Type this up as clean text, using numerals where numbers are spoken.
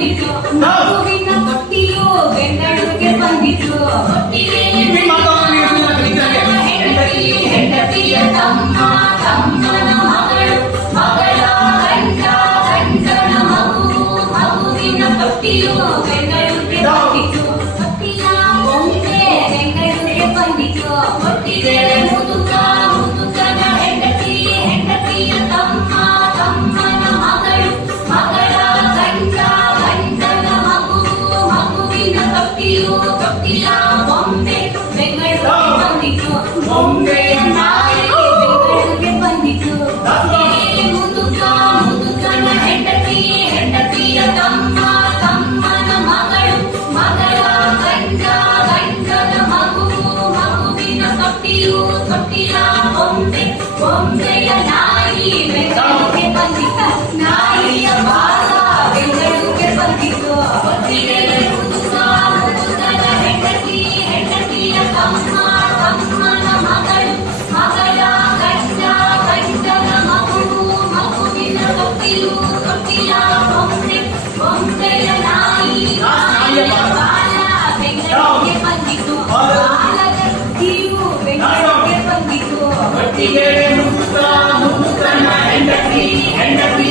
ಬಂದಿತು ಮಗುವಿನ ತೊಟ್ಟಿಲು ಬೆಂಗಳೂರಿಗೆ ಬಂದಿತು ಹೆಂಡತಿಯ ತಮ್ಮ ತಮ್ಮನ ಮಗಳು ಮಗಳ ಗಂಡ ಗಂಡನ ಮಗು ಮಗುವಿನ ತೊಟ್ಟಿಲು ಬೆಂಗಳೂರಿಗೆ ಬಂದಿತು ತೊಟ್ಟಿಲ ಬೊಂಬೆ ಬೆಂಗಳೂರಿಗೆ ಬಂದಿತು ತೊಟ್ಟಿಗೆ ಮುದುಕ ಮುದುಕನ ಹೆಂಡತಿ ಹೆಂಡತಿಯ ತಮ್ಮ ತಮ್ಮನ ಮಗಳು ಮಗಳ ಗಂಡ ಗಂಡನ ಮಗು ಮಗುವಿನ ತೊಟ್ಟಿಲು ತೊಟ್ಟಿಲ ಬೊಂಬೆ ಬೆಂಗಳೂರಿಗೆ ಬಂದಿತು ಬೊಂಬೆಯ ನಾಯಿ ಬೆಂಗಳೂರಿಗೆ ಬಂದಿತು ಮುದುಕ ಮುದುಕನ ಹೆಂಡತಿ ಹೆಂಡತಿಯ ತಮ್ಮ ತಮ್ಮನ ಮಗಳು ಮಗಳ ಗಂಡ ಗಂಡನ ಮಗು ಮಗುವಿನ ತೊಟ್ಟಿಲು ತೊಟ್ಟಿಲ ಬೊಂಬೆ ಬೊಂಬೆಯ ನಾಯಿ ಬೆಂಗಳೂರಿಗೆ ಬಂದಿತ ನಾಯಿಯ ಬಾಲ ಬೆಂಗಳೂರಿಗೆ ಬಂದಿತು ಹೊತ್ತಿಗೆ ಮುದುಕ ಮುದುಕನ ಹೆಂಡತಿ ಹೆಂಡತಿಯ ತಮ್ಮ ತಮ್ಮನ ಮಗಳು ಮಗಳ ಗಂಡ ಗಂಡನ ಮಗು ಮಗುವಿನ ತೊಟ್ಟಿಲು ತೊಟ್ಟಿಲ ಬೊಂಬೆ ಬೊಂಬೆಯ ನಾಯಿ ನಾಯಿಯ ಬಾಲ ಬೆಂಗಳೂರಿಗೆ ಬಂದಿತು ಬಾಲದ ತುದಿಯು ಬೆಂಗಳೂರಿಗೆ ಬಂದಿತು ಹೊತ್ತಿಗೆ ಮುದುಕ ಮುದುಕನ ಹೆಂಡತಿ ಹೆಂಡತಿ